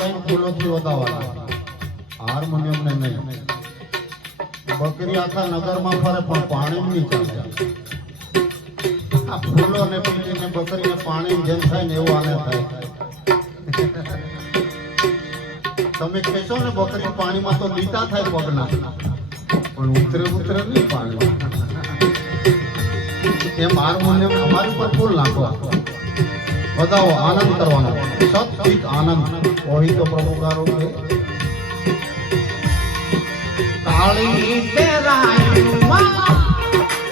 લઈને ફૂલોથી વધાવવાના હાર્મોનિયમ ને નહીં. બકરી આખા નગરમાં ફરે પણ પાણી નહીં ચાલે આ ફૂલો ને પીટીને બકરીને પાણી જેમ થાય ને એવું આને થાય. તમે કહેશો ને બકરી પાણીમાં તો લીટા થાય પગના. પણ ઉતરે ઉતરે નહીં પાણી એમ હાર્મોનિયમ અમારી પર ફૂલ નાખવા. બધાઓ આનંદ કરવાનો. સત્વિક આનંદ. ઓહી તો પ્રભુકારો છે. કાળી પેરાયુમાં કાપડું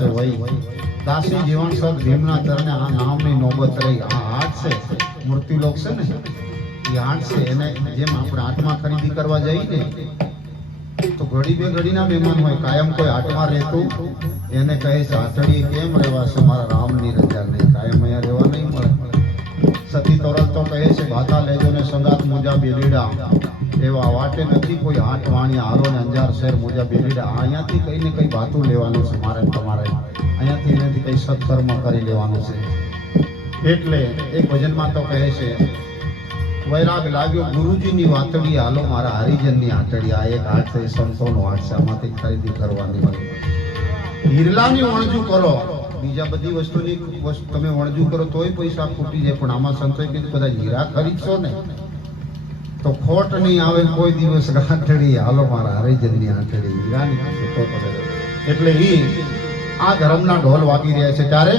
વખત વહી. દાસી જીવન સદ ભીમના ચરણે આ નામની નોબત રહી આ હાથ છે મૃત્યુલોક છે ને, એ હાથ છે. એને જેમ આપણે આત્મા ખરીદી કરવા જઈએ તો ઘડી બે ઘડીના મહેમાન હોય, કાયમ કોઈ હાટમાં રહેતું એને કહે છે હાટડીએ કેમ રહેવાશે મારા રામની રજા નહીં. કાયમ અહીંયા રહેવા નહીં મળે. સતી તોરલ તો કહે છે, ભાતા લેજો ને સંગાત મુજા બેલીડા. એવા વાટે નથી કોઈ આઠ વાણી હારો ને અંજાર શહેર મુજા, બેલીડા. અહીંયાથી કઈ ને કઈ વાતું લેવાનું છે મારે, તમારે. અહીંયાથી એનાથી કઈ સત્કર્મ કરી લેવાનું છે. એટલે એક ભજનમાં તો કહે છે, વૈરાગ લાગ્યો ગુરુજીની વાતડી, હાલો મારા હરિજનની આટડી આ એક હાથ છે, સંતોનો હાથ છે, આમાંથી ખરીદી કરવાની હોય હિરલાની વણજુ કરો. બીજા બધી વસ્તુની તમે વણજુ કરો, તોય પૈસા ખૂટી જાય, પણ આમાં સંતોય કીધું, બધા હીરા ખરીદશો ને? તો ખોટ નહીં આવે, કોઈ દિવસ ગાંઠડી, હાલો મારા હરિજનની આંટડી હીરાની છે એટલે ઈ આ ધર્મના ઢોલ વાગી રહ્યા છે. ત્યારે